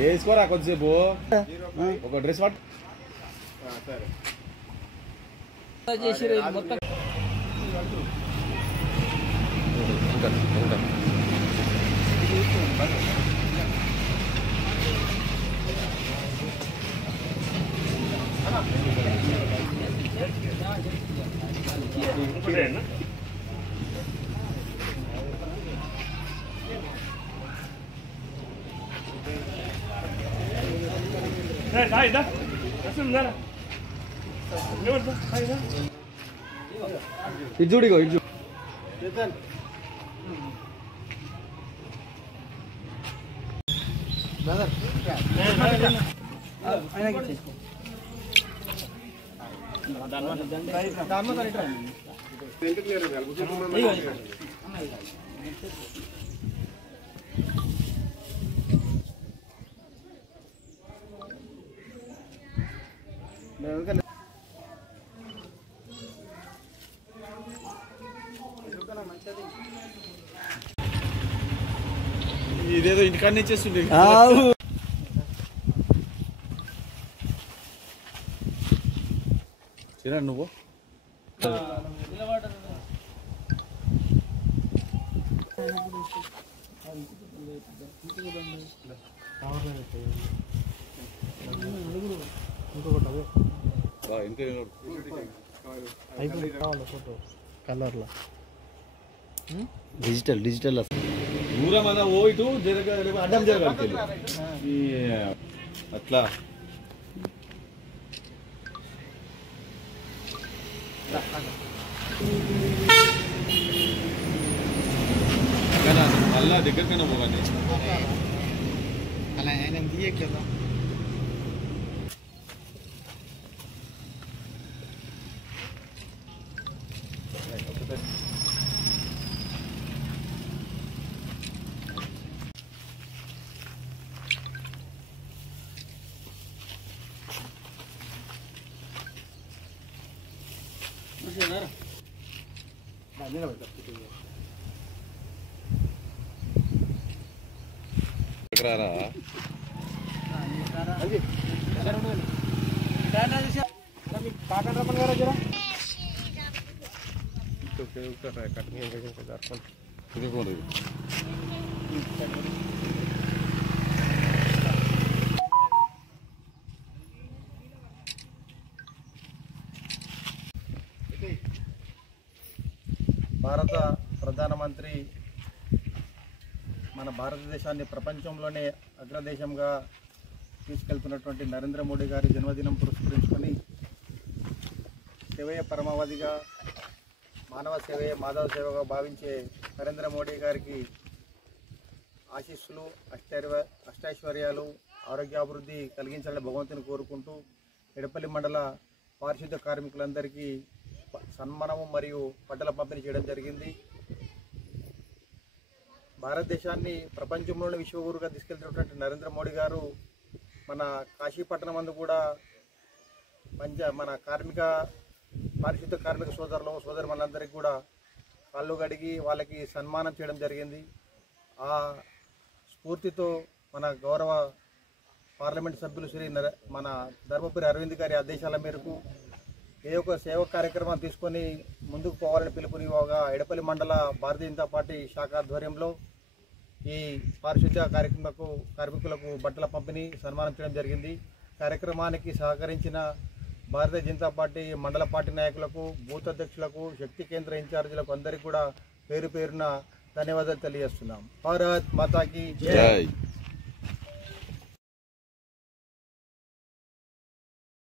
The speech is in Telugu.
వేసుకోరా కొద్దిసేపు ఒక డ్రెస్ పట్టు మొత్తం ఇజుడిగో ఇజు బ్రదర్ ఆయనకి చేసుకో దాన్మ రైట్ సెంటర్ క్లియర్ అవ్వాలి ఇదేదో ఇంటికాడనే చేస్తుండే చిరా నువ్వు కలర్లో డిజిటల్ డిజిటల్ దూరం అలా ఓ ఇటు అడ్డం జరగాలి అట్లా మళ్ళా దగ్గరకైనా పోవాలి అలా ఆయన తీయట్లేదా భారత ప్రధానమంత్రి మన భారతదేశాన్ని ప్రపంచంలోనే అగ్రదేశంగా తీసుకెళ్తున్నటువంటి నరేంద్ర మోడీ గారి జన్మదినం పురస్కరించుకొని సేవయ పరమావధిగా మానవ సేవయే మాధవ సేవగా భావించే నరేంద్ర మోడీ గారికి ఆశీస్సులు అష్టైశ్వర్యాలు ఆరోగ్యాభివృద్ధి కలిగించాలని భగవంతుని కోరుకుంటూ ఎడపల్లి మండల పారిశుద్ధ కార్మికులందరికీ సన్మానము మరియు బట్టల పంపిణీ చేయడం జరిగింది. భారతదేశాన్ని ప్రపంచంలోని విశ్వగురుగా తీసుకెళ్తున్నటువంటి నరేంద్ర మోడీ గారు మన కాశీపట్నం అందు కూడా మన పారిశుద్ధ కార్మిక సోదరులందరికీ కూడా కాళ్ళు కడిగి వాళ్ళకి సన్మానం చేయడం జరిగింది. ఆ స్ఫూర్తితో మన గౌరవ పార్లమెంట్ సభ్యులు శ్రీ మన ధర్మపురి అరవింద్ గారి ఆదేశాల మేరకు ఏ ఒక సేవ కార్యక్రమాన్ని తీసుకొని ముందుకు పోవాలని పిలుపునివ్వగా ఎడపల్లి మండల భారతీయ జనతా పార్టీ శాఖ ఆధ్వర్యంలో ఈ పారిశుద్ధ్య కార్మికులకు బట్టల పంపిణీ సన్మానం చేయడం జరిగింది. కార్యక్రమానికి సహకరించిన భారతీయ జనతా పార్టీ మండల పార్టీ నాయకులకు, బూత్ అధ్యక్షులకు, శక్తి కేంద్ర ఇన్ఛార్జీలకు అందరికీ కూడా పేరు పేరున ధన్యవాదాలు తెలియజేస్తున్నాం. భారత్ మాతాకి జై.